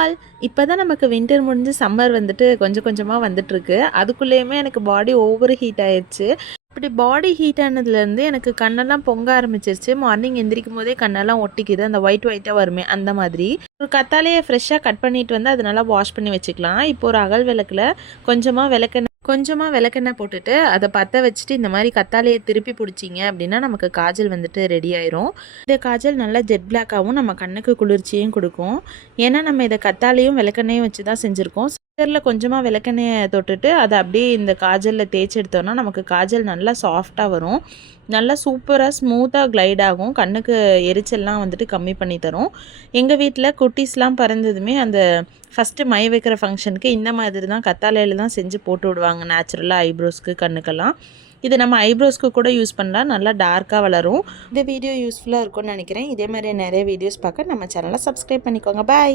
All இப்போ தான் நமக்கு வின்டர் முடிஞ்சு சம்மர் வந்துட்டு கொஞ்சம் கொஞ்சமாக வந்துட்டுருக்கு. அதுக்குள்ளேயுமே எனக்கு பாடி ஓவர் ஹீட் ஆயிடுச்சு. இப்படி பாடி ஹீட் ஆனதுலேருந்து எனக்கு கண்ணெல்லாம் பொங்க ஆரம்பிச்சிருச்சு. மார்னிங் எந்திரிக்கும் போதே கண்ணெல்லாம் ஒட்டிக்குது. அந்த ஒயிட்டாக வருமே அந்த மாதிரி. ஒரு கத்தாழையை ஃப்ரெஷ்ஷாக கட் பண்ணிட்டு வந்து அதை நல்லா வாஷ் பண்ணி வச்சுக்கலாம். இப்போ ஒரு அகல் விளக்கில் கொஞ்சமாக விளக்கெண்ணெய் போட்டுட்டு அதை பற்ற வச்சுட்டு இந்த மாதிரி கத்தாழையை திருப்பி பிடிச்சிங்க அப்படின்னா நமக்கு காஜல் வந்துட்டு ரெடி ஆயிரும். இந்த காஜல் நல்லா ஜெட் பிளாக்காகவும் நம்ம கண்ணுக்கு குளிர்ச்சியும் கொடுக்கும். ஏன்னா நம்ம இதை கத்தாழையும் விளக்கெண்ணையும் வச்சு தான் செஞ்சுருக்கோம். சிலரில் கொஞ்சமாக விளக்கெண்ணையை தொட்டுட்டு அதை அப்படியே இந்த காஜலில் தேய்ச்சி எடுத்தோன்னா நமக்கு காஜல் நல்லா சாஃப்டாக வரும். நல்லா சூப்பராக ஸ்மூத்தாக க்ளைட் ஆகும். கண்ணுக்கு எரிச்சல்லாம் வந்துட்டு கம்மி பண்ணி தரும். எங்கள் வீட்டில் குட்டீஸ்லாம் பிறந்ததுமே அந்த ஃபஸ்ட்டு மை வைக்கிற ஃபங்க்ஷனுக்கு இந்த மாதிரி தான் கத்தாழையில் தான் செஞ்சு போட்டு விடுவாங்க. நேச்சுரலாக ஐப்ரோஸ்க்கு கண்ணுக்கெல்லாம் இது நம்ம ஐப்ரோஸ்க்கு கூட யூஸ் பண்ணலாம். நல்லா டார்க்காக வளரும். இந்த வீடியோ யூஸ்ஃபுல்லாக இருக்கும்னு நினைக்கிறேன். இதே மாதிரி நிறைய வீடியோஸ் பார்க்க நம்ம சேனலை சப்ஸ்கிரைப் பண்ணிக்கோங்க. பாய்.